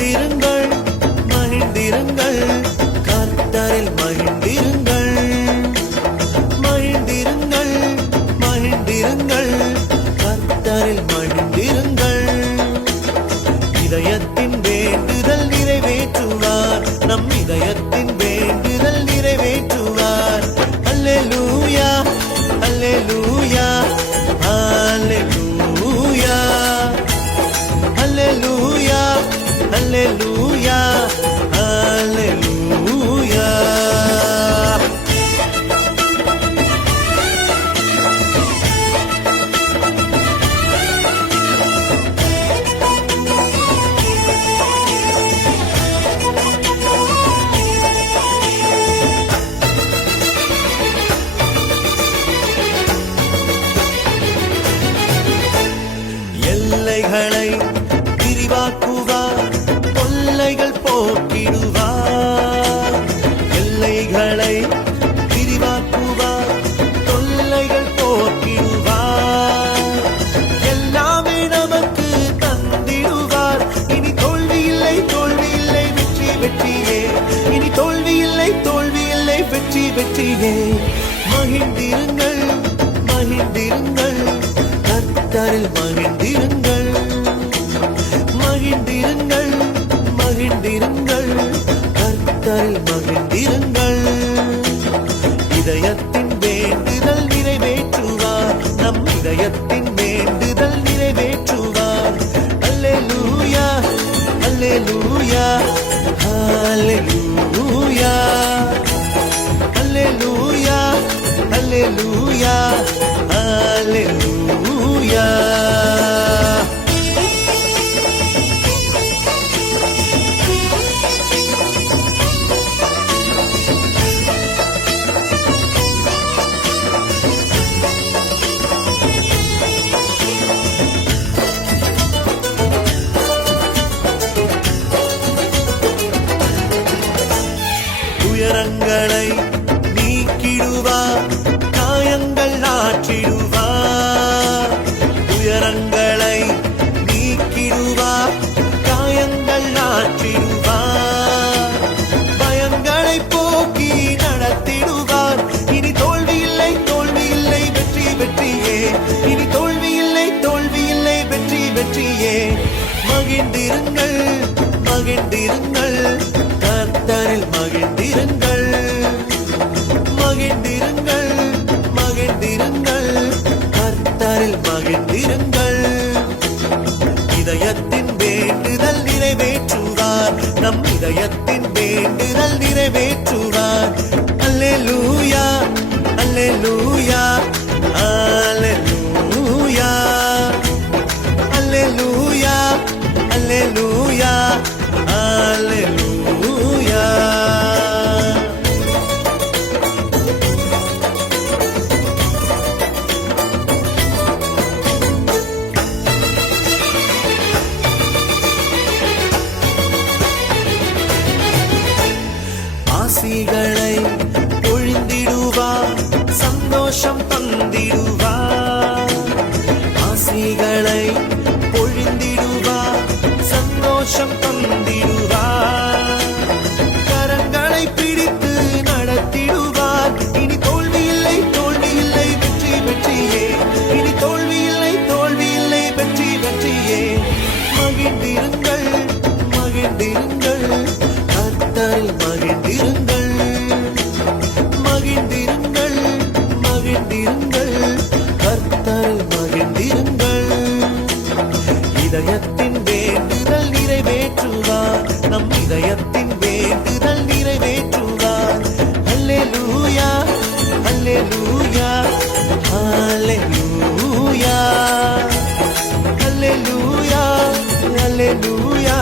மகிழ்ந்திருங்கள் மகிழ்ந்திருங்கள் கர்த்தரில் மகிழ்ந்திருங்கள் மகிழ்ந்திருங்கள் மகிழ்ந்திருங்கள் கர்த்தரில் மகிழ்ந்திருங்கள் இதயத்தின் வேண்டுதல் நிறைவேற்றுவார் நம் இதயத்தின் வேண்டுதல் நிறைவேற்றுவார் அல்லேலூயா அல்லேலூயா அல்லேலூயா அல்லேலூயா அல்லேலூயா அல்லேலூயா எல்லைகளை விரிவாக்குவார் தொல்லைகள் போக்கிடுவார் எல்லைகளை விரிவாக்குவார் தொல்லைகள் போக்கிடுவார் எல்லாமே நமக்கு தந்திடுவார் இனி தோல்வி இல்லை தோல்வி இல்லை வெற்றி வெற்றியே இனி தோல்வி இல்லை தோல்வி இல்லை வெற்றி வெற்றியே மகிழ்ந்திருங்கள் மகிழ்ந்திருங்கள் கர்த்தரில் மகிழ்ந்திருங்கள் மகிழ்ந்திருங்கள் மகிழ்ந்திருங்கள் கர்த்தரில் மகிழ்ந்திருங்கள் இதயத்தின் வேண்டுதல் நிறைவேற்றுவார் நம் இதயத்தின் வேண்டுதல் நிறைவேற்றுவார் அல்லேலூயா அல்லேலூயா அல்லேலூயா அல்லேலூயா அல்லேலூயா அல்லேலூயா உயரங்களை நீக்கிடுவார் காயங்கள் ஆற்றிடுவார் உயரங்களை நீக்கிடுவார் காயங்கள் ஆற்றிடுவார் பயங்களை போக்கி நடத்திடுவார் இனி தோல்வி இல்லை தோல்வி இல்லை வெற்றி வெற்றியே இனி தோல்வி இல்லை தோல்வி இல்லை வெற்றி வெற்றியே மகிழ்ந்திருங்கள் மகிழ்ந்திருங்கள் கர்த்தரில் மகிழ்ந்திருங்கள் மகிழ்ந்திருங்கள் மகிழ்ந்திருங்கள் கர்த்தரில் மகிழ்ந்திருங்கள் இதயத்தின் வேண்டுதல் நிறைவேற்றுவார் நம் இதயத்தின் வேண்டுதல் நிறைவேற்றுவார் அல்லேலூயா அல்லேலூயா அல்லேலூயா அல்லேலூயா அல்லேலூயா அல்லேலூயா ஆசிகளை பொழிந்திடுவார் சந்தோஷம் தந்திடுவார் ஆசிகளை பொழிந்திடுவார் சந்தோஷம் தந்திடுவார் கரங்களை பிடித்து நடத்திடுவார் இனி தோல்வி இல்லை தோல்வி இல்லை வெற்றி வெற்றியே இனி தோல்வி இல்லை தோல்வி இல்லை வெற்றி வெற்றியே மகிழ்ந்திருங்கள் மகிழ்ந்திருங்கள் கர்த்தரில் மகிழ்ந்திருங்கள் மகிழ்ந்திருங்கள் மகிழ்ந்திருங்கள் கர்த்தரில் மகிழ்ந்திருங்கள் இதயத்தின் வேண்டுதல் நிறைவேற்றுவார் நம் இதயத்தின் வேண்டுதல் நிறைவேற்றுவார் அல்லேலூயா அல்லேலூயா அல்லேலூயா அல்லேலூயா அல்லேலூயா